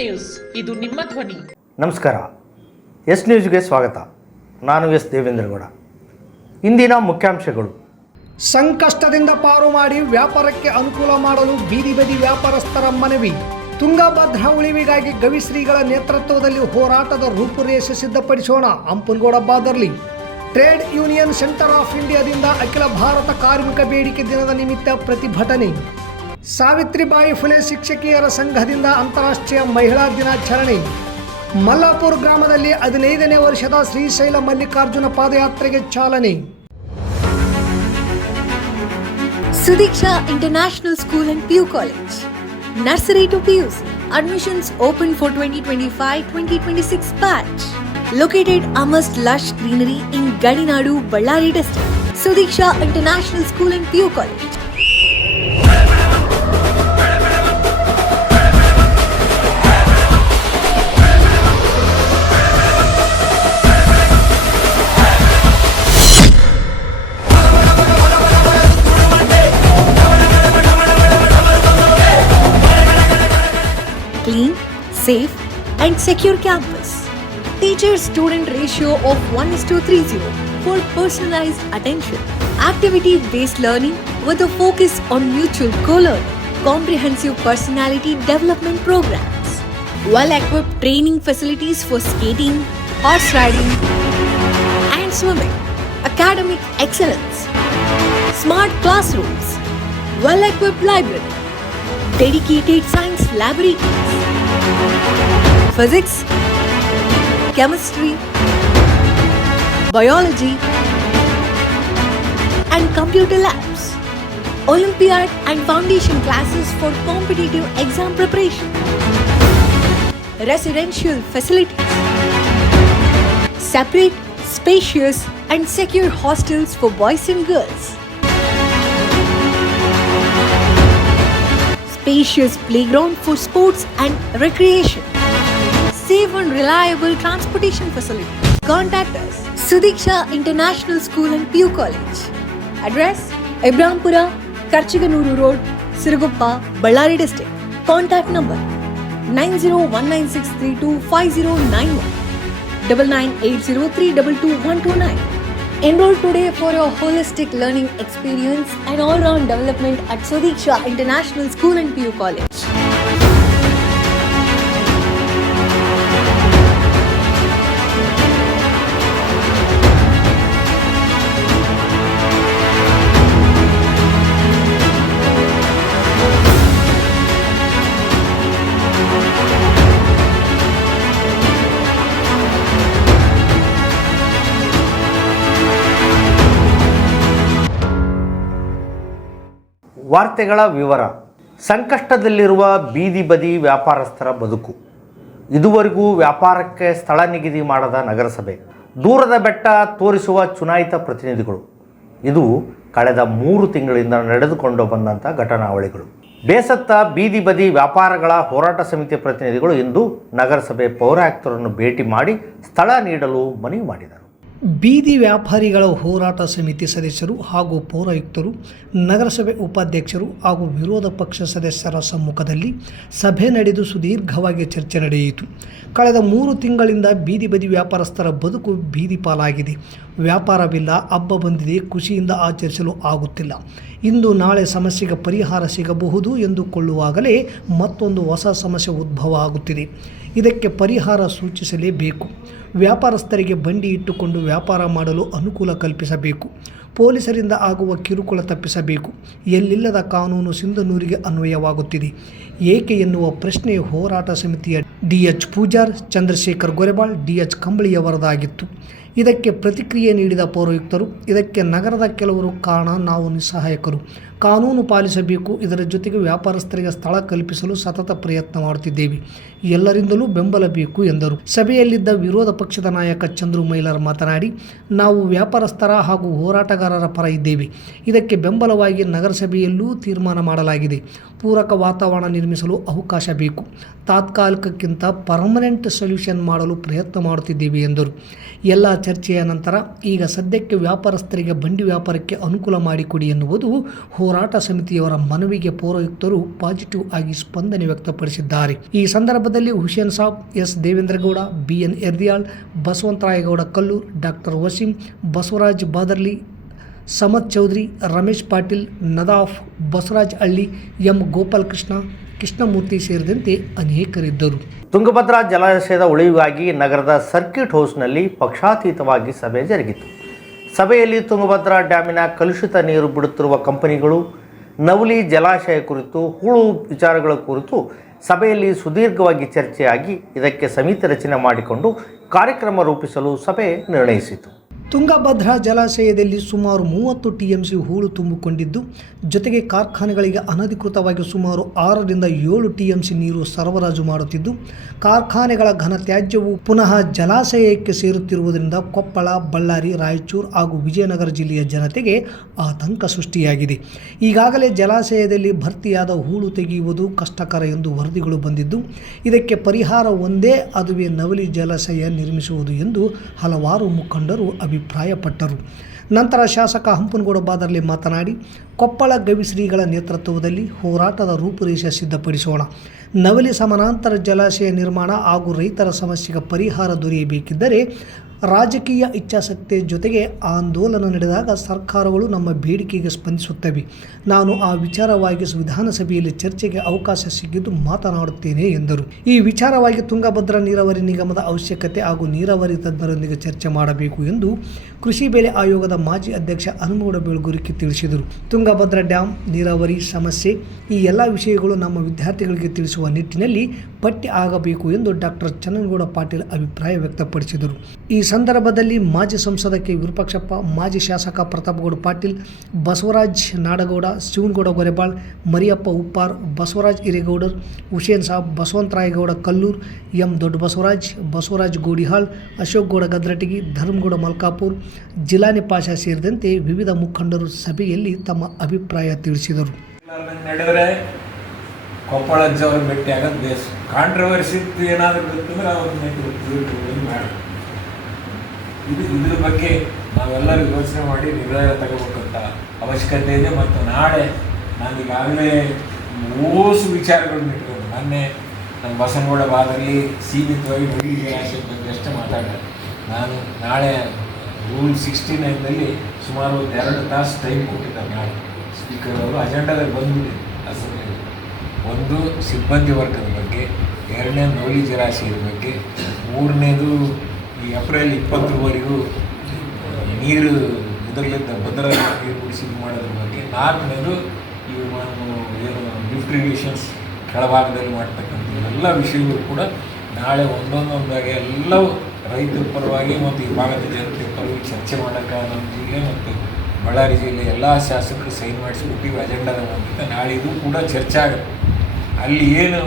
News. ಇದು ನಿಮ್ಮ ಧ್ವನಿ. ನಮಸ್ಕಾರ. ಎಸ್ ನ್ಯೂಸ್ಗೆ ಸ್ವಾಗತ. ನಾನು ಎಸ್ ದೇವೇಂದ್ರಗೌಡ ಇಂದಿನ ಮುಖ್ಯಾಂಶಗಳು. ಸಂಕಷ್ಟದಿಂದ ಪಾರು ಮಾಡಿ ವ್ಯಾಪಾರಕ್ಕೆ ಅನುಕೂಲ ಮಾಡಲು ಬೀದಿ ಬದಿ ವ್ಯಾಪಾರಸ್ಥರ ಮನವಿ. ತುಂಗಭದ್ರಾ ಉಳಿವಿಗಾಗಿ ಗವಿಶ್ರೀಗಳ ನೇತೃತ್ವದಲ್ಲಿ ಹೋರಾಟದ ರೂಪುರೇಷೆ ಸಿದ್ಧಪಡಿಸೋಣ. Ampanagouda Badarli. Trade union centre of ಇಂಡಿಯಾದಿಂದ ಅಖಿಲ ಭಾರತ ಕಾರ್ಮಿಕ ಬೇಡಿಕೆ ದಿನದ ನಿಮಿತ್ತ ಪ್ರತಿಭಟನೆ. ಸಾವಿತ್ರಿಬಾಯಿ ಫುಲೆ ಶಿಕ್ಷಕಿಯರ ಸಂಘದಿಂದ ಅಂತಾರಾಷ್ಟ್ರೀಯ ಮಹಿಳಾ ದಿನಾಚರಣೆ. ಮಲ್ಲಾಪುರ್ ಗ್ರಾಮದಲ್ಲಿ ಹದಿನೈದನೇ ವರ್ಷದ ಶ್ರೀಶೈಲ ಮಲ್ಲಿಕಾರ್ಜುನ ಪಾದಯಾತ್ರೆಗೆ ಚಾಲನೆ. Sudiksha international school and PU college. Nursery to PUC. Admissions open for twenty twenty five twenty twenty six batch located amidst lush greenery in ಗಡಿನಾಡು Ballari district Sudiksha international school and PU college safe, and secure campus. Teacher student ratio of 1 is to 30 for personalized attention. Activity based learning with a focus on mutual co learning. Comprehensive personality development programs. Well equipped training facilities for skating, horse riding, and swimming. Academic excellence. Smart classrooms. Well equipped library dedicated science laboratories, physics, chemistry, biology, and computer labs, Olympiad and foundation classes for competitive exam preparation, residential facilities, separate, spacious, and secure hostels for boys and girls. Spacious playground for sports and recreation. Safe and reliable transportation facility. Contact us. Sudiksha International School and PU College. Address Ibrahimpura, Karchiganuru Road, Siruguppa, Ballari District. Contact number 9019632591 Enroll today for your holistic learning experience and all-round development at Sudiksha International School and PU College. ವಾರ್ತೆಗಳ ವಿವರ. ಸಂಕಷ್ಟದಲ್ಲಿರುವ ಬೀದಿ ಬದಿ ವ್ಯಾಪಾರಸ್ಥರ ಬದುಕು. ಇದುವರೆಗೂ ವ್ಯಾಪಾರಕ್ಕೆ ಸ್ಥಳ ನಿಗದಿ ಮಾಡದ ನಗರಸಭೆ. ದೂರದ ಬೆಟ್ಟ ತೋರಿಸುವ ಚುನಾಯಿತ ಪ್ರತಿನಿಧಿಗಳು. ಇದು ಕಳೆದ ಮೂರು ತಿಂಗಳಿಂದ ನಡೆದುಕೊಂಡು ಬಂದಂಥ ಘಟನಾವಳಿಗಳು. ಬೇಸತ್ತ ಬೀದಿ ಬದಿ ವ್ಯಾಪಾರಗಳ ಹೋರಾಟ ಸಮಿತಿ ಪ್ರತಿನಿಧಿಗಳು ಇಂದು ನಗರಸಭೆ ಪೌರಾಯುಕ್ತರನ್ನು ಭೇಟಿ ಮಾಡಿ ಸ್ಥಳ ನೀಡಲು ಮನವಿ ಮಾಡಿದರು. ಬೀದಿ ವ್ಯಾಪಾರಿಗಳ ಹೋರಾಟ ಸಮಿತಿ ಸದಸ್ಯರು ಹಾಗೂ ಪೌರಾಯುಕ್ತರು, ನಗರಸಭೆ ಉಪಾಧ್ಯಕ್ಷರು ಹಾಗೂ ವಿರೋಧ ಪಕ್ಷ ಸದಸ್ಯರ ಸಮ್ಮುಖದಲ್ಲಿ ಸಭೆ ನಡೆದು ಸುದೀರ್ಘವಾಗಿ ಚರ್ಚೆ ನಡೆಯಿತು. ಕಳೆದ ಮೂರು ತಿಂಗಳಿಂದ ಬೀದಿ ಬದಿ ವ್ಯಾಪಾರಸ್ಥರ ಬದುಕು ಬೀದಿ ಪಾಲಾಗಿದೆ. ವ್ಯಾಪಾರವಿಲ್ಲ, ಹಬ್ಬ ಬಂದಿದೆ, ಖುಷಿಯಿಂದ ಆಚರಿಸಲು ಆಗುತ್ತಿಲ್ಲ. ಇಂದು ನಾಳೆ ಸಮಸ್ಯೆಗೆ ಪರಿಹಾರ ಸಿಗಬಹುದು ಎಂದುಕೊಳ್ಳುವಾಗಲೇ ಮತ್ತೊಂದು ಹೊಸ ಸಮಸ್ಯೆ ಉದ್ಭವ ಆಗುತ್ತಿದೆ. ಇದಕ್ಕೆ ಪರಿಹಾರ ಸೂಚಿಸಲೇಬೇಕು. ವ್ಯಾಪಾರಸ್ಥರಿಗೆ ಬಂಡಿ ಇಟ್ಟುಕೊಂಡು ವ್ಯಾಪಾರ ಮಾಡಲು ಅನುಕೂಲ ಕಲ್ಪಿಸಬೇಕು. ಪೊಲೀಸರಿಂದ ಆಗುವ ಕಿರುಕುಳ ತಪ್ಪಿಸಬೇಕು. ಎಲ್ಲಿಲ್ಲದ ಕಾನೂನು ಸಿಂಧನೂರಿಗೆ ಅನ್ವಯವಾಗುತ್ತಿದೆ. ಏಕೆ ಎನ್ನುವ ಪ್ರಶ್ನೆ ಹೋರಾಟ ಸಮಿತಿಯ D. H. Pujar, Chandrashekhar Gorebal, D. H. ಕಂಬಳಿಯವರದಾಗಿತ್ತು. ಇದಕ್ಕೆ ಪ್ರತಿಕ್ರಿಯೆ ನೀಡಿದ ಪೌರಯುಕ್ತರು ಇದಕ್ಕೆ ನಗರದ ಕೆಲವರು ಕಾರಣ ನಾವು ನಿಸ್ಸಹಾಯಕರು. ಕಾನೂನು ಪಾಲಿಸಬೇಕು. ಇದರ ಜೊತೆಗೆ ವ್ಯಾಪಾರಸ್ಥರಿಗೆ ಸ್ಥಳ ಕಲ್ಪಿಸಲು ಸತತ ಪ್ರಯತ್ನ ಮಾಡುತ್ತಿದ್ದೇವೆ. ಎಲ್ಲರಿಂದಲೂ ಬೆಂಬಲ ಬೇಕು ಎಂದರು. ಸಭೆಯಲ್ಲಿದ್ದ ವಿರೋಧ ಪಕ್ಷದ ನಾಯಕ ಚಂದ್ರು ಮೈಲರ್ ಮಾತನಾಡಿ, ನಾವು ವ್ಯಾಪಾರಸ್ಥರ ಹಾಗೂ ಹೋರಾಟಗಾರರ ಪರ ಇದ್ದೇವೆ. ಇದಕ್ಕೆ ಬೆಂಬಲವಾಗಿ ನಗರಸಭೆಯಲ್ಲೂ ತೀರ್ಮಾನ ಮಾಡಲಾಗಿದೆ. ಪೂರಕ ವಾತಾವರಣ ನಿರ್ಮಿಸಲು ಅವಕಾಶ ಬೇಕು. ತಾತ್ಕಾಲಿಕಕ್ಕಿಂತ ಪರ್ಮನೆಂಟ್ ಸೊಲ್ಯೂಷನ್ ಮಾಡಲು ಪ್ರಯತ್ನ ಮಾಡುತ್ತಿದ್ದೇವೆ ಎಂದರು. ಎಲ್ಲ ಚರ್ಚೆಯ ನಂತರ ಈಗ ಸದ್ಯಕ್ಕೆ ವ್ಯಾಪಾರಸ್ಥರಿಗೆ ಬಂಡಿ ವ್ಯಾಪಾರಕ್ಕೆ ಅನುಕೂಲ ಮಾಡಿಕೊಡಿ ಎನ್ನುವುದು ಹೋರಾಟ ಸಮಿತಿಯವರ ಮನವಿಗೆ ಪೌರಾಯುಕ್ತರು ಪಾಸಿಟಿವ್ ಆಗಿ ಸ್ಪಂದನೆ ವ್ಯಕ್ತಪಡಿಸಿದ್ದಾರೆ. ಈ ಸಂದರ್ಭದಲ್ಲಿ Hussain Sab, S. Devendragouda BN Erdiyal Basavantharayagouda Kallur, doctor Waseem, Basavaraj Badarli, Samath Chaudhary, Ramesh Patil, Nadaf, Basavaraj Halli, M. Gopalakrishna, Krishnamurthy ಸೇರಿದಂತೆ ಅನೇಕರಿದ್ದರು. ತುಂಗಭದ್ರಾ ಜಲಾಶಯದ ಉಳಿವಿಗಾಗಿ ನಗರದ ಸರ್ಕ್ಯೂಟ್ ಹೌಸ್ನಲ್ಲಿ ಪಕ್ಷಾತೀತವಾಗಿ ಸಭೆ ಜರುಗಿತು. ಸಭೆಯಲ್ಲಿ ತುಂಗಭದ್ರಾ ಡ್ಯಾಮಿನ ಕಲುಷಿತ ನೀರು ಬಿಡುತ್ತಿರುವ ಕಂಪನಿಗಳು, ನವಲಿ ಜಲಾಶಯ ಕುರಿತು, ಹೂಳು ವಿಚಾರಗಳ ಕುರಿತು ಸಭೆಯಲ್ಲಿ ಸುದೀರ್ಘವಾಗಿ ಚರ್ಚೆಯಾಗಿ ಇದಕ್ಕೆ ಸಮಿತಿ ರಚನೆ ಮಾಡಿಕೊಂಡು ಕಾರ್ಯಕ್ರಮ ರೂಪಿಸಲು ಸಭೆ ನಿರ್ಣಯಿಸಿತು. ತುಂಗಭದ್ರಾ ಜಲಾಶಯದಲ್ಲಿ ಸುಮಾರು ಮೂವತ್ತು ಟಿಎಂಸಿ ಹೂಳು ತುಂಬಿಕೊಂಡಿದ್ದು, ಜೊತೆಗೆ ಕಾರ್ಖಾನೆಗಳಿಗೆ ಅನಧಿಕೃತವಾಗಿ ಸುಮಾರು ಆರರಿಂದ ಏಳು ಟಿಎಂಸಿ ನೀರು ಸರಬರಾಜು ಮಾಡುತ್ತಿದ್ದು, ಕಾರ್ಖಾನೆಗಳ ಘನತ್ಯಾಜ್ಯವು ಪುನಃ ಜಲಾಶಯಕ್ಕೆ ಸೇರುತ್ತಿರುವುದರಿಂದ ಕೊಪ್ಪಳ, ಬಳ್ಳಾರಿ, ರಾಯಚೂರು ಹಾಗೂ ವಿಜಯನಗರ ಜಿಲ್ಲೆಯ ಜನತೆಗೆ ಆತಂಕ ಸೃಷ್ಟಿಯಾಗಿದೆ. ಈಗಾಗಲೇ ಜಲಾಶಯದಲ್ಲಿ ಭರ್ತಿಯಾದ ಹೂಳು ತೆಗೆಯುವುದು ಕಷ್ಟಕರ ಎಂದು ವರದಿಗಳು ಬಂದಿದ್ದು, ಇದಕ್ಕೆ ಪರಿಹಾರ ಒಂದೇ ಅದುವೆ ನವಲಿ ಜಲಾಶಯ ನಿರ್ಮಿಸುವುದು ಎಂದು ಹಲವಾರು ಮುಖಂಡರು ಅಭಿಪ್ರಾಯಪಟ್ಟರು. ನಂತರ ಶಾಸಕ ಹಂಪನಗೌಡ ಬಾದರ್ಲಿ ಮಾತನಾಡಿ, ಕೊಪ್ಪಳ ಗವಿಶ್ರೀಗಳ ನೇತೃತ್ವದಲ್ಲಿ ಹೋರಾಟದ ರೂಪುರೇಷೆ ಸಿದ್ಧಪಡಿಸೋಣ. ನವಲಿ ಸಮಾನಾಂತರ ಜಲಾಶಯ ನಿರ್ಮಾಣ ಹಾಗೂ ರೈತರ ಸಮಸ್ಯೆಗೆ ಪರಿಹಾರ ದೊರೆಯಬೇಕಿದ್ದರೆ ರಾಜಕೀಯ ಇಚ್ಛಾಸಕ್ತಿ ಜೊತೆಗೆ ಆಂದೋಲನ ನಡೆದಾಗ ಸರ್ಕಾರಗಳು ನಮ್ಮ ಬೇಡಿಕೆಗೆ ಸ್ಪಂದಿಸುತ್ತವೆ. ನಾನು ಆ ವಿಚಾರವಾಗಿ ವಿಧಾನಸಭೆಯಲ್ಲಿ ಚರ್ಚೆಗೆ ಅವಕಾಶ ಸಿಕ್ಕಿದ್ದು ಮಾತನಾಡುತ್ತೇನೆ ಎಂದರು. ಈ ವಿಚಾರವಾಗಿ ತುಂಗಭದ್ರಾ ನೀರಾವರಿ ನಿಗಮದ ಅವಶ್ಯಕತೆ ಹಾಗೂ ನೀರಾವರಿ ತಜ್ಞರೊಂದಿಗೆ ಚರ್ಚೆ ಮಾಡಬೇಕು ಎಂದು ಕೃಷಿ ಬೆಲೆ ಆಯೋಗದ ಮಾಜಿ ಅಧ್ಯಕ್ಷ ಹನುಮಗೌಡ ಬೆಳಗುರಿಕೆ ತಿಳಿಸಿದರು. ತುಂಗಭದ್ರಾ ಡ್ಯಾಮ್ ನೀರಾವರಿ ಸಮಸ್ಯೆ ಈ ಎಲ್ಲ ವಿಷಯಗಳು ನಮ್ಮ ವಿದ್ಯಾರ್ಥಿಗಳಿಗೆ ತಿಳಿಸುವ ನಿಟ್ಟಿನಲ್ಲಿ ಪಟ್ಟಿ ಆಗಬೇಕು ಎಂದು ಡಾಕ್ಟರ್ ಚನ್ನನಗೌಡ ಪಾಟೀಲ್ ಅಭಿಪ್ರಾಯ ವ್ಯಕ್ತಪಡಿಸಿದರು. ಈ ಸಂದರ್ಭದಲ್ಲಿ ಮಾಜಿ ಸಂಸದ ಕೆ ವಿರೂಪಾಕ್ಷಪ್ಪ, ಮಾಜಿ ಶಾಸಕ ಪ್ರತಾಪಗೌಡ ಪಾಟೀಲ್, ಬಸವರಾಜ್ ನಾಡಗೌಡ, ಶಿವನಗೌಡ ಗೊರೆಬಾಳ್, ಮರಿಯಪ್ಪ ಉಪ್ಪಾರ್, ಬಸವರಾಜ್ ಹಿರೇಗೌಡರ್, ಹುಸೇನ್ ಸಾಬ್ ಬಸವಂತರಾಯಗೌಡ ಕಲ್ಲೂರ್, ಎಂ ದೊಡ್ಡ ಬಸವರಾಜ್ ಬಸವರಾಜ್ ಗೋಡಿಹಾಳ್ ಅಶೋಕ್ ಗೌಡ ಗದ್ರಟಗಿ, ಧರ್ಮಗೌಡ ಮಲ್ಕಾಪುರ್, ಜಿಲಾನಿ ಪಾಷಾ ಸೇರಿದಂತೆ ವಿವಿಧ ಮುಖಂಡರು ಸಭೆಯಲ್ಲಿ ತಮ್ಮ ಅಭಿಪ್ರಾಯ ತಿಳಿಸಿದರು. ಕೊಪ್ಪಳ ಅಜ್ಜವ್ರನ್ನ ಭೇಟಿ ಆಗೋದು ಬೇಸ್ ಕಾಂಟ್ರವರ್ಸಿ ಏನಾದರೂ ಗೊತ್ತಂದ್ರೆ ಅವ್ರನ್ನ ಬೇಡ ಇದು ಇದ್ರ ಬಗ್ಗೆ ನಾವೆಲ್ಲರೂ ಯೋಚನೆ ಮಾಡಿ ನಿರ್ಣಯ ತಗೋಬೇಕಂತ ಅವಶ್ಯಕತೆ ಇದೆ. ಮತ್ತು ನಾಳೆ ನಾನು ಈಗಾಗಲೇ ಓಸು ವಿಚಾರಗಳನ್ನ ಇಟ್ಕೊಂಡು. ಮೊನ್ನೆ ನಮ್ಮ ಬಸನಗೌಡ ಬಾದಲ್ಲಿ ಸೀಮಿತವಾಗಿ ನದಿ ಜಲಾಶಯದ ಬಗ್ಗೆ ಅಷ್ಟೇ ಮಾತಾಡಿದೆ. ನಾನು ನಾಳೆ ರೂಲ್ ಸಿಕ್ಸ್ಟಿ ನೈನ್ನಲ್ಲಿ ಸುಮಾರು ಒಂದು ಎರಡು ತಾಸು ಟೈಮ್ ಕೊಟ್ಟಿದ್ದಾರೆ ನಾಳೆ. ಸ್ಪೀಕರ್ ಅವರು ಅಜೆಂಡಾದಲ್ಲಿ ಬಂದ್ಬಿಟ್ಟಿದೆ ಅಸೆಂಬ್ಲಿಯಲ್ಲಿ ಒಂದು ಸಿಬ್ಬಂದಿ ವರ್ಗದ ಬಗ್ಗೆ ಎರಡನೇ ನೌಲಿ ಜಲಾಶಯದ ಬಗ್ಗೆ, ಮೂರನೇದು ಏಪ್ರಿಲ್ ಇಪ್ಪತ್ತರವರೆಗೂ ನೀರು ಇದರಲ್ಲಿದ್ದ ಭದ್ರ ನೀರು ಮಾಡೋದ್ರ ಬಗ್ಗೆ ನಾಲ್ಕನೇದು ಇವು ಏನು ಲಿಫ್ಟ್ ರಿಲೇಷನ್ಸ್ ಕೆಳಭಾಗದಲ್ಲಿ ಮಾಡ್ತಕ್ಕಂಥ ಎಲ್ಲ ವಿಷಯಗಳು ಕೂಡ ನಾಳೆ ಒಂದೊಂದೊಂದಾಗಿ ಎಲ್ಲವೂ ರೈತರ ಪರವಾಗಿ ಮತ್ತು ಈ ಭಾಗದ ಜನತೆ ಪರವಾಗಿ ಚರ್ಚೆ ಮಾಡೋಕ್ಕೆ ನಮ್ಮ ಜಿಲ್ಲೆ ಮತ್ತು ಬಳ್ಳಾರಿ ಜಿಲ್ಲೆ ಎಲ್ಲ ಶಾಸಕರು ಸೈನ್ ಮಾಡಿಸ್ಬಿಟ್ಟು ಅಜೆಂಡಾದ ನಾಳೆ ಇದು ಕೂಡ ಚರ್ಚೆ ಆಗುತ್ತೆ. ಅಲ್ಲಿ ಏನು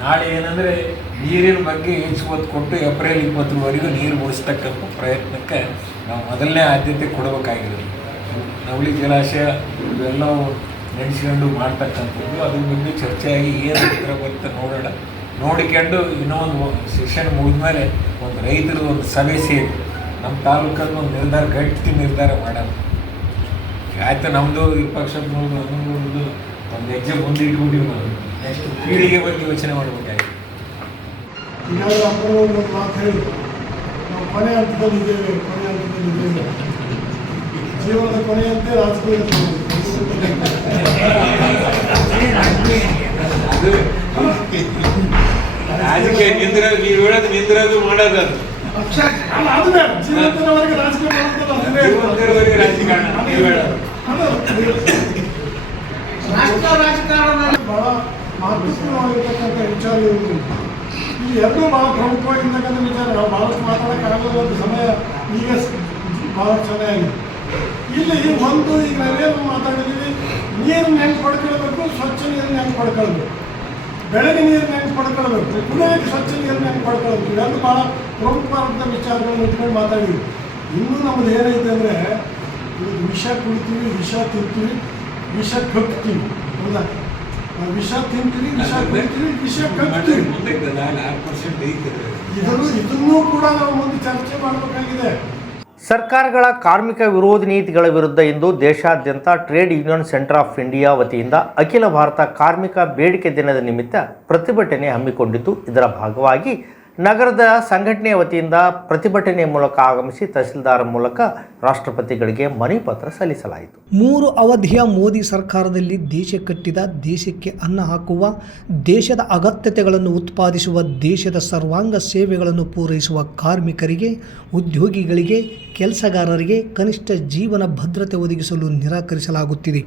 ನಾಳೆ ಏನಂದರೆ ನೀರಿನ ಬಗ್ಗೆ ಹೆಚ್ಚು ಕೊಟ್ಟು ಏಪ್ರಿಲ್ ಇಪ್ಪತ್ತರವರೆಗೂ ನೀರು ಮುಗಿಸ್ತಕ್ಕಂಥ ಪ್ರಯತ್ನಕ್ಕೆ ನಾವು ಮೊದಲನೇ ಆದ್ಯತೆ ಕೊಡಬೇಕಾಗಿರೋದು. ನವಳಿ ಜಲಾಶಯ ಇವೆಲ್ಲವೂ ನೆನೆಸ್ಕೊಂಡು ಮಾಡ್ತಕ್ಕಂಥದ್ದು. ಅದ್ರ ಬಗ್ಗೆ ಚರ್ಚೆಯಾಗಿ ಏನು ಉತ್ತರ ಬರುತ್ತೆ ನೋಡೋಣ. ನೋಡಿಕೊಂಡು ಇನ್ನೊಂದು ಸೆಷನ್ ಮುಗಿದ್ಮೇಲೆ ಒಂದು ರೈತರು ಒಂದು ಸಭೆ ಸೇರಿ ನಮ್ಮ ತಾಲೂಕಲ್ಲಿ ಒಂದು ನಿರ್ಧಾರ, ಗಟ್ಟಿ ನಿರ್ಧಾರ ಮಾಡೋಣ. ಆಯಿತು ನಮ್ಮದು ವಿಪಕ್ಷದ ಅನ್ನೋದು ಒಂದು ಹೆಜ್ಜೆ ಮುಂದೆ ಇಟ್ಬಿಟ್ಟಿವಿ ಪೀಳಿಗೆ ಬಗ್ಗೆ ಯೋಚನೆ ಮಾಡಬೇಕಾಗಿದೆ ಈಗಾಗಲೇ ಅಪ್ಪರು ಒಂದು ಮಾತು ಹೇಳಿದ್ರು ನಾವು ಕೊನೆ ಹಂತದಲ್ಲಿದ್ದೇವೆ ಕೊನೆ ಹಂತದಲ್ಲಿದ್ದೇವೆ ಜೀವನದ ಕೊನೆಯಂತೆ ರಾಜಕೀಯ ಅದು ರಾಜಕೀಯ ನಿಂದಿರೋದು ನೀವು ಹೇಳೋದು ನಿಂದಿರೋದು ಮಾಡೋದು ರಾಜಕಾರಣ, ನೀವು ಹೇಳೋದು. ರಾಷ್ಟ್ರ ರಾಜಕಾರಣದಲ್ಲಿ ಬಹಳ ಮಹತ್ವಪೂರ್ಣವಾಗಿರ್ತಕ್ಕಂಥ ವಿಚಾರ ಇರುವುದು ಈ ಎರಡೂ ಬಹಳ ಪ್ರಮುಖವಾಗಿರ್ತಕ್ಕಂಥ ವಿಚಾರ. ನಾವು ಭಾಳಷ್ಟು ಮಾತಾಡೋಕ್ಕಾಗಲ್ಲ ಸಮಯ ಈಗ ಭಾಳ ಚೆನ್ನಾಗಿದೆ ಇಲ್ಲಿ ಒಂದು ಈಗ ನಾವೇನು ಮಾತಾಡಿದ್ದೀವಿ ನೀರನ್ನ ಹೆಂಗೆ ಪಡ್ಕೊಳ್ಬೇಕು, ಸ್ವಚ್ಛ ನೀರನ್ನ ಹೆಂಗೆ ಪಡ್ಕೊಳ್ಬೇಕು. ಬೆಳಗ್ಗೆ ನೀರನ್ನ ಹೆಂಗೆ ಪಡ್ಕೊಳ್ಬೇಕು ಕುಡಿಯೋಕ್ಕೆ ಸ್ವಚ್ಛ ನೀರನ್ನ ಹೆಂಗೆ ಪಡ್ಕೊಳ್ಬೇಕು. ಇವೆಲ್ಲ ಭಾಳ ಪ್ರಮುಖವಾದಂಥ ವಿಚಾರಗಳನ್ನು ಇಟ್ಕೊಂಡು ಮಾತಾಡಿದ್ವಿ ಇನ್ನೂ ನಮ್ಮದು ಏನೈತೆ ಅಂದರೆ ವಿಷ ಕುಡಿತೀವಿ, ವಿಷ ತಿಂತೀವಿ, ವಿಷ ಕಟ್ತೀವಿ ಹೌದಾ? ವಿಷ ತಿಂತೀವಿ ವಿಷ ಕುಡಿತೀವಿ ವಿಷ ಕಕ್ತೀವಿ ಮುಂದೆ ನಾಲ್ಕು ಪರ್ಸೆಂಟ್ ಐತೆ ಇದನ್ನು ಇದನ್ನೂ ಕೂಡ ನಾವು ಮುಂದೆ ಚರ್ಚೆ ಮಾಡಬೇಕಾಗಿದೆ. ಸರ್ಕಾರಗಳ ಕಾರ್ಮಿಕ ವಿರೋಧಿ ನೀತಿಗಳ ವಿರುದ್ಧ ಇಂದು ದೇಶಾದ್ಯಂತ trade union centre of India ವತಿಯಿಂದ ಅಖಿಲ ಭಾರತ ಕಾರ್ಮಿಕ ಬೇಡಿಕೆ ದಿನದ ನಿಮಿತ್ತ ಪ್ರತಿಭಟನೆ ಹಮ್ಮಿಕೊಂಡಿದ್ದು ಇದರ ಭಾಗವಾಗಿ ನಗರದ ಸಂಘಟನೆಯ ವತಿಯಿಂದ ಪ್ರತಿಭಟನೆ ಮೂಲಕ ಆಗಮಿಸಿ ತಹಸೀಲ್ದಾರ್ ಮೂಲಕ ರಾಷ್ಟ್ರಪತಿಗಳಿಗೆ ಮನವಿ ಪತ್ರ ಸಲ್ಲಿಸಲಾಯಿತು. ಮೂರು ಅವಧಿಯ ಮೋದಿ ಸರ್ಕಾರದಲ್ಲಿ ದೇಶ ಕಟ್ಟಿದ, ದೇಶಕ್ಕೆ ಅನ್ನ ಹಾಕುವ, ದೇಶದ ಅಗತ್ಯತೆಗಳನ್ನು ಉತ್ಪಾದಿಸುವ, ದೇಶದ ಸರ್ವಾಂಗ ಸೇವೆಗಳನ್ನು ಪೂರೈಸುವ ಕಾರ್ಮಿಕರಿಗೆ, ಉದ್ಯೋಗಿಗಳಿಗೆ, ಕೆಲಸಗಾರರಿಗೆ ಕನಿಷ್ಠ ಜೀವನ ಭದ್ರತೆ ಒದಗಿಸಲು ನಿರಾಕರಿಸಲಾಗುತ್ತಿದೆ.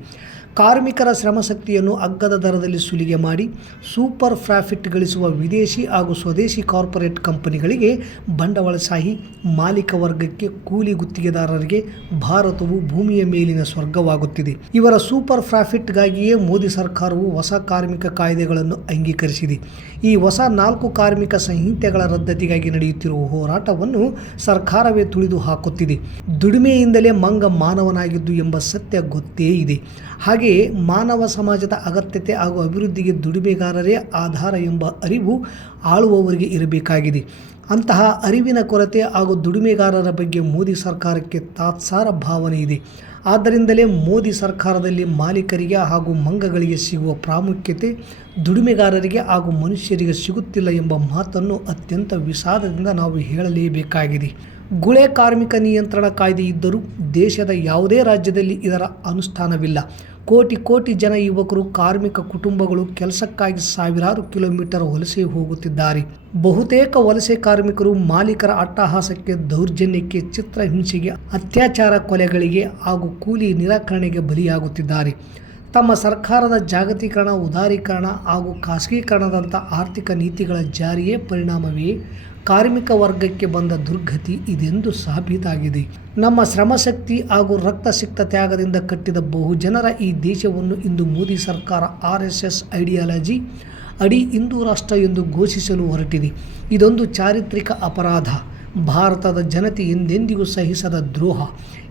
ಕಾರ್ಮಿಕರ ಶ್ರಮಶಕ್ತಿಯನ್ನು ಅಗ್ಗದ ದರದಲ್ಲಿ ಸುಲಿಗೆ ಮಾಡಿ, ಸೂಪರ್ ಪ್ರಾಫಿಟ್ ಗಳಿಸುವ ವಿದೇಶಿ ಹಾಗೂ ಸ್ವದೇಶಿ ಕಾರ್ಪೊರೇಟ್ ಕಂಪನಿಗಳಿಗೆ ಬಂಡವಾಳಶಾಹಿ ಮಾಲೀಕ ವರ್ಗಕ್ಕೆ ಕೂಲಿ ಗುತ್ತಿಗೆದಾರರಿಗೆ ಭಾರತವು ಭೂಮಿಯ ಮೇಲಿನ ಸ್ವರ್ಗವಾಗುತ್ತಿದೆ. ಇವರ ಸೂಪರ್ ಪ್ರಾಫಿಟ್ಗಾಗಿಯೇ ಮೋದಿ ಸರ್ಕಾರವು ಹೊಸ ಕಾರ್ಮಿಕ ಕಾಯ್ದೆಗಳನ್ನು ಅಂಗೀಕರಿಸಿದೆ. ಈ ಹೊಸ ನಾಲ್ಕು ಕಾರ್ಮಿಕ ಸಂಹಿತೆಗಳ ರದ್ದತಿಗಾಗಿ ನಡೆಯುತ್ತಿರುವ ಹೋರಾಟವನ್ನು ಸರ್ಕಾರವೇ ತುಳಿದು ಹಾಕುತ್ತಿದೆ ದುಡಿಮೆಯಿಂದಲೇ ಮಂಗ ಮಾನವನಾಗಿದ್ದು ಎಂಬ ಸತ್ಯ ಗೊತ್ತೇ ಇದೆ. ಹಾಗೆಯೇ ಮಾನವ ಸಮಾಜದ ಅಗತ್ಯತೆ ಹಾಗೂ ಅಭಿವೃದ್ಧಿಗೆ ದುಡಿಮೆಗಾರರೇ ಆಧಾರ ಎಂಬ ಅರಿವು ಆಳುವವರಿಗೆ ಇರಬೇಕಾಗಿದೆ. ಅಂತಹ ಅರಿವಿನ ಕೊರತೆ ಹಾಗೂ ದುಡಿಮೆಗಾರರ ಬಗ್ಗೆ ಮೋದಿ ಸರ್ಕಾರಕ್ಕೆ ತಾತ್ಸಾರ ಭಾವನೆ ಇದೆ. ಆದ್ದರಿಂದಲೇ ಮೋದಿ ಸರ್ಕಾರದಲ್ಲಿ ಮಾಲೀಕರಿಗೆ ಹಾಗೂ ಮಂಗಗಳಿಗೆ ಸಿಗುವ ಪ್ರಾಮುಖ್ಯತೆ ದುಡಿಮೆಗಾರರಿಗೆ ಹಾಗೂ ಮನುಷ್ಯರಿಗೆ ಸಿಗುತ್ತಿಲ್ಲ ಎಂಬ ಮಾತನ್ನು ಅತ್ಯಂತ ವಿಷಾದದಿಂದ ನಾವು ಹೇಳಲೇಬೇಕಾಗಿದೆ. ಗುಳೆ ಕಾರ್ಮಿಕ ನಿಯಂತ್ರಣ ಕಾಯ್ದೆ ಇದ್ದರೂ ದೇಶದ ಯಾವುದೇ ರಾಜ್ಯದಲ್ಲಿ ಇದರ ಅನುಷ್ಠಾನವಿಲ್ಲ. ಕೋಟಿ ಕೋಟಿ ಜನ ಯುವಕರು, ಕಾರ್ಮಿಕ ಕುಟುಂಬಗಳು ಕೆಲಸಕ್ಕಾಗಿ ಸಾವಿರಾರು ಕಿಲೋಮೀಟರ್ ವಲಸೆ ಹೋಗುತ್ತಿದ್ದಾರೆ. ಬಹುತೇಕ ವಲಸೆ ಕಾರ್ಮಿಕರು ಮಾಲೀಕರ ಅಟ್ಟಹಾಸಕ್ಕೆ, ದೌರ್ಜನ್ಯಕ್ಕೆ, ಚಿತ್ರಹಿಂಸೆಗೆ, ಅತ್ಯಾಚಾರ ಕೊಲೆಗಳಿಗೆ ಹಾಗೂ ಕೂಲಿ ನಿರಾಕರಣೆಗೆ ಬಲಿಯಾಗುತ್ತಿದ್ದಾರೆ. ತಮ್ಮ ಸರ್ಕಾರದ ಜಾಗತೀಕರಣ, ಉದಾರೀಕರಣ ಹಾಗೂ ಖಾಸಗೀಕರಣದಂಥ ಆರ್ಥಿಕ ನೀತಿಗಳ ಜಾರಿಯೇ ಪರಿಣಾಮವೇ ಕಾರ್ಮಿಕ ವರ್ಗಕ್ಕೆ ಬಂದ ದುರ್ಗತಿ ಇದೆಂದು ಸಾಬೀತಾಗಿದೆ. ನಮ್ಮ ಶ್ರಮಶಕ್ತಿ ಹಾಗೂ ರಕ್ತಸಿಕ್ತ ತ್ಯಾಗದಿಂದ ಕಟ್ಟಿದ ಬಹುಜನರ ಈ ದೇಶವನ್ನು ಇಂದು ಮೋದಿ ಸರ್ಕಾರ ಆರ್ ಎಸ್ ಎಸ್ ಐಡಿಯಾಲಜಿ ಅಡಿ ಹಿಂದೂ ರಾಷ್ಟ್ರ ಎಂದು ಘೋಷಿಸಲು ಹೊರಟಿದೆ. ಇದೊಂದು ಚಾರಿತ್ರಿಕ ಅಪರಾಧ. ಭಾರತದ ಜನತೆ ಎಂದೆಂದಿಗೂ ಸಹಿಸದ ದ್ರೋಹ.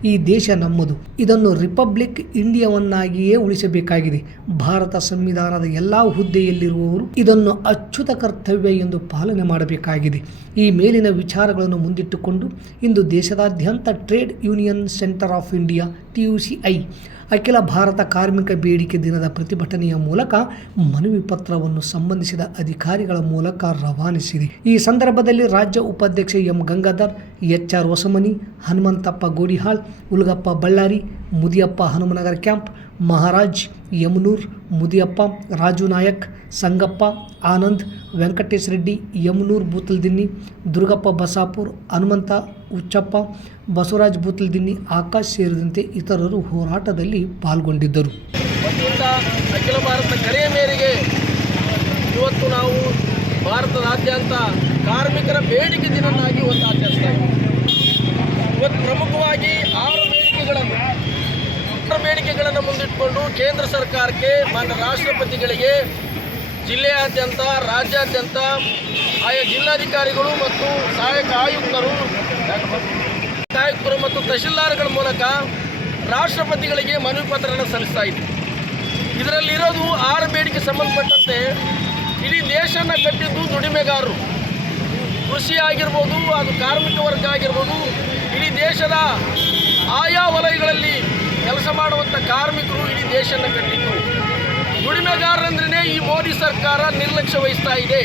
ಈ ದೇಶ ನಮ್ಮದು. ಇದನ್ನು ರಿಪಬ್ಲಿಕ್ ಇಂಡಿಯಾವನ್ನಾಗಿಯೇ ಉಳಿಸಬೇಕಾಗಿದೆ. ಭಾರತ ಸಂವಿಧಾನದ ಎಲ್ಲ ಹುದ್ದೆಯಲ್ಲಿರುವವರು ಇದನ್ನು ಅಚ್ಯುತ ಕರ್ತವ್ಯ ಎಂದು ಪಾಲನೆ ಮಾಡಬೇಕಾಗಿದೆ. ಈ ಮೇಲಿನ ವಿಚಾರಗಳನ್ನು ಮುಂದಿಟ್ಟುಕೊಂಡು ಇಂದು ದೇಶದಾದ್ಯಂತ trade union centre of India, T U C I, ಅಖಿಲ ಭಾರತ ಕಾರ್ಮಿಕ ಬೇಡಿಕೆ ದಿನದ ಪ್ರತಿಭಟನೆಯ ಮೂಲಕ ಮನವಿ ಪತ್ರವನ್ನು ಸಂಬಂಧಿಸಿದ ಅಧಿಕಾರಿಗಳ ಮೂಲಕ ರವಾನಿಸಿದೆ. ಈ ಸಂದರ್ಭದಲ್ಲಿ ರಾಜ್ಯ ಉಪಾಧ್ಯಕ್ಷ M Gangadhar H R Hosamani, Hanumanthappa Godihal Ulgappa Ballari, Mudiyappa Hanumanagara camp, Maharaj, Yamanur, Mudiyappa, Raju Nayak, Sangappa, Anand, Venkatesh Reddy, Yamanur Boothaldinni Durgappa Basapur, Hanumantha Uchappa Basavaraj Boothaldinni Akash ಸೇರಿದಂತೆ ಇತರರು ಹೋರಾಟದಲ್ಲಿ ಪಾಲ್ಗೊಂಡಿದ್ದರು. ಅಖಿಲ ಭಾರತ ಕರೆಯ ಮೇರೆಗೆ ಭಾರತದಾದ್ಯಂತ ಕಾರ್ಮಿಕರ ಬೇಡಿಕೆ ದಿನನ್ನಾಗಿ ಒಂದು ಆಚರಿಸ್ತಾ ಇವತ್ತು ಪ್ರಮುಖವಾಗಿ ಆರು ಬೇಡಿಕೆಗಳನ್ನು ಬೇಡಿಕೆಗಳನ್ನು ಮುಂದಿಟ್ಟುಕೊಂಡು ಕೇಂದ್ರ ಸರ್ಕಾರಕ್ಕೆ, ಮಾನ್ಯ ರಾಷ್ಟ್ರಪತಿಗಳಿಗೆ, ಜಿಲ್ಲೆಯಾದ್ಯಂತ, ರಾಜ್ಯಾದ್ಯಂತ ಆಯಾ ಜಿಲ್ಲಾಧಿಕಾರಿಗಳು ಮತ್ತು ಸಹಾಯಕ ಆಯುಕ್ತರು ಆಯುಕ್ತರು ಮತ್ತು ತಹಶೀಲ್ದಾರ್ಗಳ ಮೂಲಕ ರಾಷ್ಟ್ರಪತಿಗಳಿಗೆ ಮನವಿ ಪತ್ರವನ್ನು ಸಲ್ಲಿಸ್ತಾ ಇದ್ದೀವಿ ಇದರಲ್ಲಿರೋದು ಆರು ಬೇಡಿಕೆ ಸಂಬಂಧಪಟ್ಟಂತೆ ಇಡೀ ದೇಶನ ಕಟ್ಟಿದ್ದು ದುಡಿಮೆಗಾರರು. ಕೃಷಿ ಆಗಿರ್ಬೋದು ಅದು ಕಾರ್ಮಿಕ ವರ್ಗ ಆಗಿರ್ಬೋದು, ಇಡೀ ದೇಶದ ಆಯಾ ವಲಯಗಳಲ್ಲಿ ಕೆಲಸ ಮಾಡುವಂಥ ಕಾರ್ಮಿಕರು ಇಡೀ ದೇಶನ ಕಟ್ಟಿದ್ದು. ದುಡಿಮೆಗಾರರಂದ್ರೇ ಈ ಮೋದಿ ಸರ್ಕಾರ ನಿರ್ಲಕ್ಷ್ಯ ವಹಿಸ್ತಾ ಇದೆ.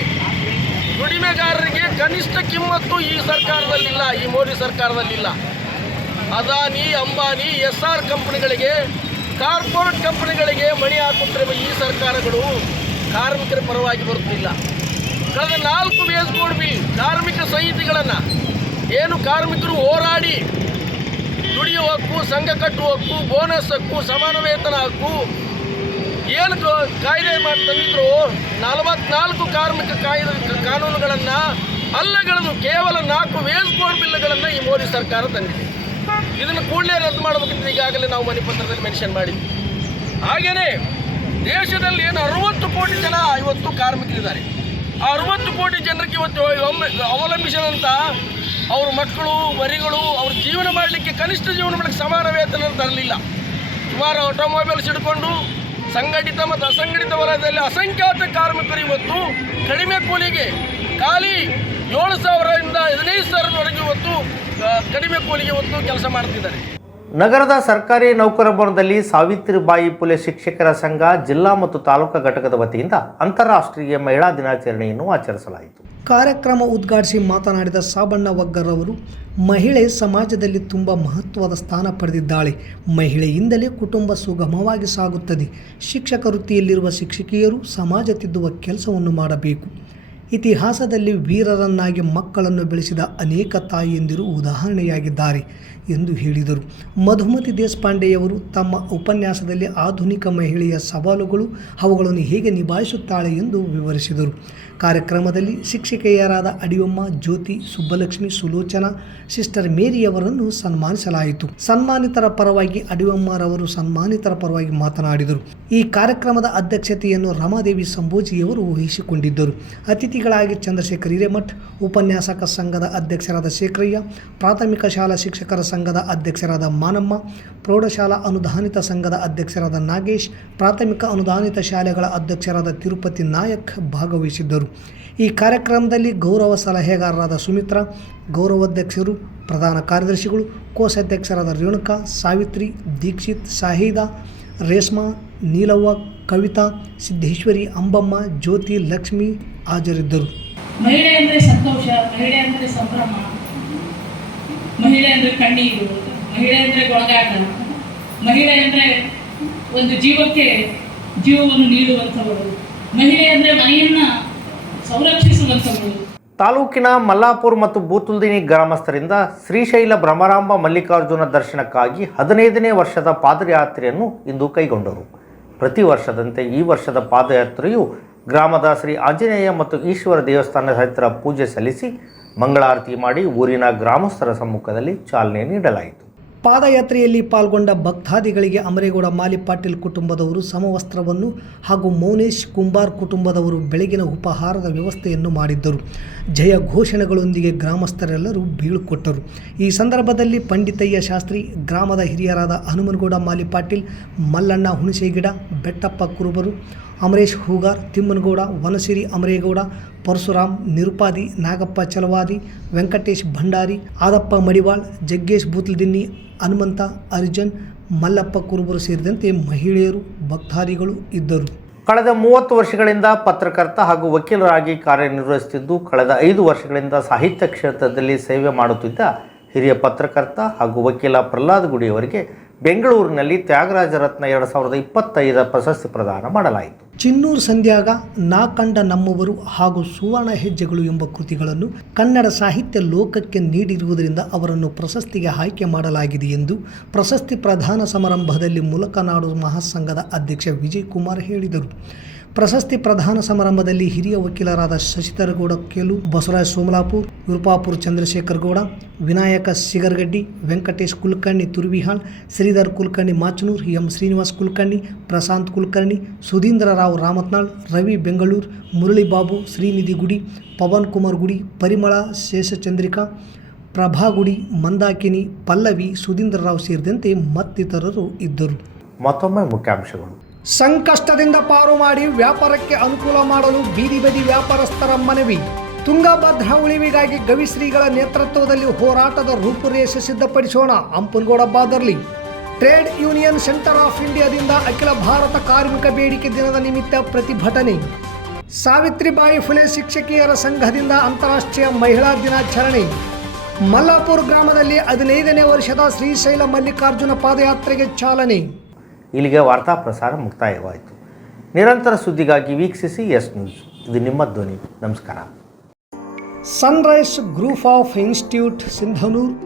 ದುಡಿಮೆಗಾರರಿಗೆ ಕನಿಷ್ಠ ಕಿಮ್ಮತ್ತು ಈ ಸರ್ಕಾರದಲ್ಲಿಲ್ಲ, ಈ ಮೋದಿ ಸರ್ಕಾರದಲ್ಲಿಲ್ಲ. ಅದಾನಿ, ಅಂಬಾನಿ ಎಸ್ ಆರ್ ಕಂಪ್ನಿಗಳಿಗೆ, ಕಾರ್ಪೊರೇಟ್ ಕಂಪ್ನಿಗಳಿಗೆ ಮಣಿ ಹಾಕುತ್ತಿರುವ ಈ ಸರ್ಕಾರಗಳು ಕಾರ್ಮಿಕರ ಪರವಾಗಿ ಬರುತ್ತಿಲ್ಲ. ಕಳೆದ ನಾಲ್ಕು ವೇಸ್ ಬೋರ್ಡ್ ಬಿಲ್ ಕಾರ್ಮಿಕ ಸಂಹಿತೆಗಳನ್ನು ಏನು ಕಾರ್ಮಿಕರು ಹೋರಾಡಿ ದುಡಿಯುವ ಹಕ್ಕು, ಸಂಘ ಕಟ್ಟುವ ಹಕ್ಕು, ಬೋನಸ್ ಹಕ್ಕು, ಸಮಾನ ವೇತನ ಹಕ್ಕು, ಏನು ಕಾಯ್ದೆ ಮಾಡಿ ತಂದಿದ್ರು ನಲವತ್ನಾಲ್ಕು ಕಾರ್ಮಿಕ ಕಾಯ್ದೆ ಕಾನೂನುಗಳನ್ನು ಅಲ್ಲಗಳನ್ನು ಕೇವಲ ನಾಲ್ಕು ವೇಸ್ ಬೋರ್ಡ್ ಬಿಲ್ಗಳನ್ನು ಈ ಮೋದಿ ಸರ್ಕಾರ ತಂದಿದೆ. ಇದನ್ನು ಕೂಡಲೇ ರದ್ದು ಮಾಡಬೇಕಂತ ಈಗಾಗಲೇ ನಾವು ಮನೆ ಪತ್ರದಲ್ಲಿ ಮೆನ್ಷನ್ ಮಾಡಿದ್ವಿ. ಹಾಗೆಯೇ ದೇಶದಲ್ಲಿ ಏನು ಅರವತ್ತು ಕೋಟಿ ಜನ ಇವತ್ತು ಕಾರ್ಮಿಕರಿದ್ದಾರೆ. ಆ ಅರವತ್ತು ಕೋಟಿ ಜನರಿಗೆ ಇವತ್ತು ಅವಲಂಬಿಸಿದಂಥ ಅವ್ರ ಮಕ್ಕಳು ಮರಿಗಳು ಅವ್ರ ಜೀವನ ಮಾಡಲಿಕ್ಕೆ ಕನಿಷ್ಠ ಜೀವನ ಮಾಡಲಿಕ್ಕೆ ಸಮಾನ ವೇತನ ತರಲಿಲ್ಲ. ಸುಮಾರು ಆಟೋಮೊಬೈಲ್ಸ್ ಹಿಡ್ಕೊಂಡು ಸಂಘಟಿತ ಮತ್ತು ಅಸಂಘಟಿತ ವಲಯದಲ್ಲಿ ಅಸಂಖ್ಯಾತ ಕಾರ್ಮಿಕರು ಇವತ್ತು ಕಡಿಮೆ ಕೂಲಿಗೆ ಖಾಲಿ ಏಳು ಸಾವಿರದಿಂದ ಹದಿನೈದು ಸಾವಿರದವರೆಗೆ ಇವತ್ತು ಕಡಿಮೆ ಕೂಲಿಗೆ ಇವತ್ತು ಕೆಲಸ ಮಾಡ್ತಿದ್ದಾರೆ. ನಗರದ ಸರ್ಕಾರಿ ನೌಕರ ಭವನದಲ್ಲಿ ಸಾವಿತ್ರಿಬಾಯಿ ಪುಲೆ ಶಿಕ್ಷಕರ ಸಂಘ ಜಿಲ್ಲಾ ಮತ್ತು ತಾಲೂಕು ಘಟಕದ ವತಿಯಿಂದ ಅಂತಾರಾಷ್ಟ್ರೀಯ ಮಹಿಳಾ ದಿನಾಚರಣೆಯನ್ನು ಆಚರಿಸಲಾಯಿತು. ಕಾರ್ಯಕ್ರಮ ಉದ್ಘಾಟಿಸಿ ಮಾತನಾಡಿದ ಸಾಬಣ್ಣ ವಗ್ಗರ್ ಅವರು, ಮಹಿಳೆ ಸಮಾಜದಲ್ಲಿ ತುಂಬ ಮಹತ್ವದ ಸ್ಥಾನ ಪಡೆದಿದ್ದಾಳೆ. ಮಹಿಳೆಯಿಂದಲೇ ಕುಟುಂಬ ಸುಗಮವಾಗಿ ಸಾಗುತ್ತದೆ. ಶಿಕ್ಷಕ ವೃತ್ತಿಯಲ್ಲಿರುವ ಶಿಕ್ಷಕಿಯರು ಸಮಾಜ ತಿದ್ದುವ ಕೆಲಸವನ್ನು ಮಾಡಬೇಕು. ಇತಿಹಾಸದಲ್ಲಿ ವೀರರನ್ನಾಗಿ ಮಕ್ಕಳನ್ನು ಬೆಳೆಸಿದ ಅನೇಕ ತಾಯಿಯಂದಿರು ಉದಾಹರಣೆಯಾಗಿದ್ದಾರೆ. ಎಂದು ಹೇಳಿದರು. ಮಧುಮತಿ ದೇಶಪಾಂಡೆಯವರು ತಮ್ಮ ಉಪನ್ಯಾಸದಲ್ಲಿ ಆಧುನಿಕ ಮಹಿಳೆಯ ಸವಾಲುಗಳು, ಅವುಗಳನ್ನು ಹೇಗೆ ನಿಭಾಯಿಸುತ್ತಾಳೆ ಎಂದು ವಿವರಿಸಿದರು. ಕಾರ್ಯಕ್ರಮದಲ್ಲಿ ಶಿಕ್ಷಕಿಯರಾದ ಅಡಿಯಮ್ಮ ಜ್ಯೋತಿ, ಸುಬ್ಬಲಕ್ಷ್ಮಿ ಸುಲೋಚನಾ, ಸಿಸ್ಟರ್ ಮೇರಿಯವರನ್ನು ಸನ್ಮಾನಿಸಲಾಯಿತು. ಸನ್ಮಾನಿತರ ಪರವಾಗಿ ಅಡಿಯಮ್ಮರವರು ಸನ್ಮಾನಿತರ ಪರವಾಗಿ ಮಾತನಾಡಿದರು. ಈ ಕಾರ್ಯಕ್ರಮದ ಅಧ್ಯಕ್ಷತೆಯನ್ನು ರಮಾದೇವಿ ಸಂಭೋಜಿಯವರು ವಹಿಸಿಕೊಂಡಿದ್ದರು. ಅತಿಥಿಗಳಾಗಿ ಚಂದ್ರಶೇಖರ್ ಹಿರೇಮಠ್, ಉಪನ್ಯಾಸಕ ಸಂಘದ ಅಧ್ಯಕ್ಷರಾದ ಶೇಖರಯ್ಯ, ಪ್ರಾಥಮಿಕ ಶಾಲಾ ಶಿಕ್ಷಕರ ಸಂಘದ ಅಧ್ಯಕ್ಷರಾದ ಮಾನಮ್ಮ, ಪ್ರೌಢಶಾಲಾ ಅನುದಾನಿತ ಸಂಘದ ಅಧ್ಯಕ್ಷರಾದ ನಾಗೇಶ್, ಪ್ರಾಥಮಿಕ ಅನುದಾನಿತ ಶಾಲೆಗಳ ಅಧ್ಯಕ್ಷರಾದ ತಿರುಪತಿ ನಾಯಕ್ ಭಾಗವಹಿಸಿದ್ದರು. ಈ ಕಾರ್ಯಕ್ರಮದಲ್ಲಿ ಗೌರವ ಸಲಹೆಗಾರರಾದ ಸುಮಿತ್ರಾ, ಗೌರವಾಧ್ಯಕ್ಷರು, ಪ್ರಧಾನ ಕಾರ್ಯದರ್ಶಿಗಳು, ಕೋಶಾಧ್ಯಕ್ಷರಾದ ರೇಣುಕಾ, ಸಾವಿತ್ರಿ, ದೀಕ್ಷಿತ್, ಸಾಹಿದಾ, ರೇಷ್ಮಾ, ನೀಲವ್ವ, ಕವಿತಾ, ಸಿದ್ದೇಶ್ವರಿ, ಅಂಬಮ್ಮ, ಜ್ಯೋತಿ, ಲಕ್ಷ್ಮಿ ಹಾಜರಿದ್ದರು. ಮಹಿಳೆ ಅಂದರೆ ಸಂತೋಷ, ಮಹಿಳೆ ಅಂದರೆ ಸಂಭ್ರಮ. ಮಹಿಳೆ ಅಂದರೆ ಕಣ್ಣೀರು, ಮಹಿಳೆ ಅಂದರೆ ಒಳಗಾಟ ಮಹಿಳೆ ಅಂದರೆ ಒಂದು ಜೀವಕ್ಕೆ ಜೀವವನ್ನು ನೀಡುವಂಥವಳು ಮಹಿಳೆ ಅಂದರೆ ಮನೆಯನ್ನು ಸಂರಕ್ಷಿಸುವಂಥವಳು ತಾಲೂಕಿನ ಮಲ್ಲಾಪುರ್ ಮತ್ತು ಬೂತುಲ್ದಿನಿ ಗ್ರಾಮಸ್ಥರಿಂದ ಶ್ರೀಶೈಲ ಭ್ರಮರಾಂಬ ಮಲ್ಲಿಕಾರ್ಜುನ ದರ್ಶನಕ್ಕಾಗಿ ಹದಿನೈದನೇ ವರ್ಷದ ಪಾದಯಾತ್ರೆಯನ್ನು ಇಂದು ಕೈಗೊಂಡರು. ಪ್ರತಿ ವರ್ಷದಂತೆ ಈ ವರ್ಷದ ಪಾದಯಾತ್ರೆಯು ಗ್ರಾಮದ ಶ್ರೀ ಆಂಜನೇಯ ಮತ್ತು ಈಶ್ವರ ದೇವಸ್ಥಾನದ ಹತ್ತಿರ ಪೂಜೆ ಸಲ್ಲಿಸಿ ಮಂಗಳಾರತಿ ಮಾಡಿ ಊರಿನ ಗ್ರಾಮಸ್ಥರ ಸಮ್ಮುಖದಲ್ಲಿ ಚಾಲನೆ ನೀಡಲಾಯಿತು. ಪಾದಯಾತ್ರೆಯಲ್ಲಿ ಪಾಲ್ಗೊಂಡ ಭಕ್ತಾದಿಗಳಿಗೆ ಅಮರೇಗೌಡ ಮಾಲಿ ಪಾಟೀಲ್ ಕುಟುಂಬದವರು ಸಮವಸ್ತ್ರವನ್ನು ಹಾಗೂ ಮೌನೇಶ್ ಕುಂಬಾರ್ ಕುಟುಂಬದವರು ಬೆಳಗಿನ ಉಪಹಾರದ ವ್ಯವಸ್ಥೆಯನ್ನು ಮಾಡಿದ್ದರು. ಜಯ ಘೋಷಣೆಗಳೊಂದಿಗೆ ಗ್ರಾಮಸ್ಥರೆಲ್ಲರೂ ಬೀಳುಕೊಟ್ಟರು ಈ ಸಂದರ್ಭದಲ್ಲಿ ಪಂಡಿತಯ್ಯ ಶಾಸ್ತ್ರಿ, ಗ್ರಾಮದ ಹಿರಿಯರಾದ ಹನುಮನಗೌಡ ಮಾಲಿ ಪಾಟೀಲ್, ಮಲ್ಲಣ್ಣ ಹುಣಸೇಗಿಡ, ಬೆಟ್ಟಪ್ಪ ಕುರುಬರು ಅಮರೇಶ್ ಹೂಗಾರ್, ತಿಮ್ಮನಗೌಡ, ವನಸಿರಿ ಅಮರೇಗೌಡ, ಪರಶುರಾಮ್, ನಿರುಪಾದಿ, ನಾಗಪ್ಪ ಚಲವಾದಿ, ವೆಂಕಟೇಶ್ ಭಂಡಾರಿ, ಆದಪ್ಪ ಮಡಿವಾಳ್, ಜಗ್ಗೇಶ್ ಬೂತ್ಲದಿನ್ನಿ, ಹನುಮಂತ, ಅರ್ಜನ್, ಮಲ್ಲಪ್ಪ ಕುರುಬರು ಸೇರಿದಂತೆ ಮಹಿಳೆಯರು, ಭಕ್ತಾದಿಗಳು ಇದ್ದರು. ಕಳೆದ ಮೂವತ್ತು ವರ್ಷಗಳಿಂದ ಪತ್ರಕರ್ತ ಹಾಗೂ ವಕೀಲರಾಗಿ ಕಾರ್ಯನಿರ್ವಹಿಸುತ್ತಿದ್ದು, ಕಳೆದ ಐದು ವರ್ಷಗಳಿಂದ ಸಾಹಿತ್ಯ ಕ್ಷೇತ್ರದಲ್ಲಿ ಸೇವೆ ಮಾಡುತ್ತಿದ್ದ ಹಿರಿಯ ಪತ್ರಕರ್ತ ಹಾಗೂ ವಕೀಲ ಪ್ರಹ್ಲಾದ್ ಗುಡಿಯವರಿಗೆ ಬೆಂಗಳೂರಿನಲ್ಲಿ ತ್ಯಾಗರಾಜ ರತ್ನ ಎರಡು ಸಾವಿರದ ಇಪ್ಪತ್ತೈದರ ಪ್ರಶಸ್ತಿ ಪ್ರದಾನ ಮಾಡಲಾಯಿತು. ಚಿನ್ನೂರು ಸಂಧ್ಯಾಗ ನಾ ಕಂಡ ನಮ್ಮವರು ಹಾಗೂ ಸುವರ್ಣ ಹೆಜ್ಜೆಗಳು ಎಂಬ ಕೃತಿಗಳನ್ನು ಕನ್ನಡ ಸಾಹಿತ್ಯ ಲೋಕಕ್ಕೆ ನೀಡಿರುವುದರಿಂದ ಅವರನ್ನು ಪ್ರಶಸ್ತಿಗೆ ಆಯ್ಕೆ ಮಾಡಲಾಗಿದೆ ಎಂದು ಪ್ರಶಸ್ತಿ ಪ್ರದಾನ ಸಮಾರಂಭದಲ್ಲಿ ಮುಲಕನಾಡು ಮಹಾಸಂಘದ ಅಧ್ಯಕ್ಷ ವಿಜಯ್ ಕುಮಾರ್ ಹೇಳಿದರು. ಪ್ರಶಸ್ತಿ ಪ್ರದಾನ ಸಮಾರಂಭದಲ್ಲಿ ಹಿರಿಯ ವಕೀಲರಾದ ಶಶಿಧರಗೌಡ, ಕೇಲು ಬಸವರಾಜ್ ಸೋಮಲಾಪುರ್, ವಿರುಪಾಪುರ್ ಚಂದ್ರಶೇಖರ್ ಗೌಡ, ವಿನಾಯಕ ಸಿಗರ್ಗಡ್ಡಿ ವೆಂಕಟೇಶ್ ಕುಲಕರ್ಣಿ ತುರ್ವಿಹಾಳ್, ಶ್ರೀಧರ್ ಕುಲಕರ್ಣಿ ಮಾಚನೂರ್, ಎಂ ಶ್ರೀನಿವಾಸ್ ಕುಲಕರ್ಣಿ, ಪ್ರಶಾಂತ್ ಕುಲಕರ್ಣಿ, ಸುಧೀಂದ್ರ ರಾವ್ ರಾಮತ್ನಾಳ್, ರವಿ ಬೆಂಗಳೂರು ಮುರಳಿ ಬಾಬು ಶ್ರೀನಿಧಿ ಗುಡಿ ಪವನ್ ಕುಮಾರ್ ಗುಡಿ, ಪರಿಮಳ ಶೇಷಚಂದ್ರಿಕಾ, ಪ್ರಭಾಗುಡಿ, ಮಂದಾಕಿನಿ, ಪಲ್ಲವಿ, ಸುಧೀಂದ್ರ ರಾವ್ ಸೇರಿದಂತೆ ಮತ್ತಿತರರು ಇದ್ದರು. ಮತ್ತೊಮ್ಮೆ ಮುಖ್ಯಾಂಶಗಳು. ಸಂಕಷ್ಟದಿಂದ ಪಾರು ಮಾಡಿ ವ್ಯಾಪಾರಕ್ಕೆ ಅನುಕೂಲ ಮಾಡಲು ಬೀದಿ ಬದಿ ವ್ಯಾಪಾರಸ್ಥರ ಮನವಿ. ತುಂಗಭದ್ರಾ ಉಳಿವಿಗಾಗಿ ಗವಿಶ್ರೀಗಳ ನೇತೃತ್ವದಲ್ಲಿ ಹೋರಾಟದ ರೂಪುರೇಷೆ ಸಿದ್ಧಪಡಿಸೋಣ. Ampanagouda Badarli. Trade union centre of ಇಂಡಿಯಾದಿಂದ ಅಖಿಲ ಭಾರತ ಕಾರ್ಮಿಕ ಬೇಡಿಕೆ ದಿನದ ನಿಮಿತ್ತ ಪ್ರತಿಭಟನೆ. ಸಾವಿತ್ರಿಬಾಯಿ ಫುಲೆ ಶಿಕ್ಷಕಿಯರ ಸಂಘದಿಂದ ಅಂತಾರಾಷ್ಟ್ರೀಯ ಮಹಿಳಾ ದಿನಾಚರಣೆ. ಮಲ್ಲಾಪುರ ಗ್ರಾಮದಲ್ಲಿ ಹದಿನೈದನೇ ವರ್ಷದ ಶ್ರೀಶೈಲ ಮಲ್ಲಿಕಾರ್ಜುನ ಪಾದಯಾತ್ರೆಗೆ ಚಾಲನೆ. ಇಲ್ಲಿಗೆ ವಾರ್ತಾ ಪ್ರಸಾರ ಮುಕ್ತಾಯವಾಯಿತು. ನಿರಂತರ ಸುದ್ದಿಗಾಗಿ ವೀಕ್ಷಿಸಿ ಎಸ್ ನ್ಯೂಸ್. ಇದು ನಿಮ್ಮ ಧ್ವನಿ. ನಮಸ್ಕಾರ. Sunrise group of institute Sindhanur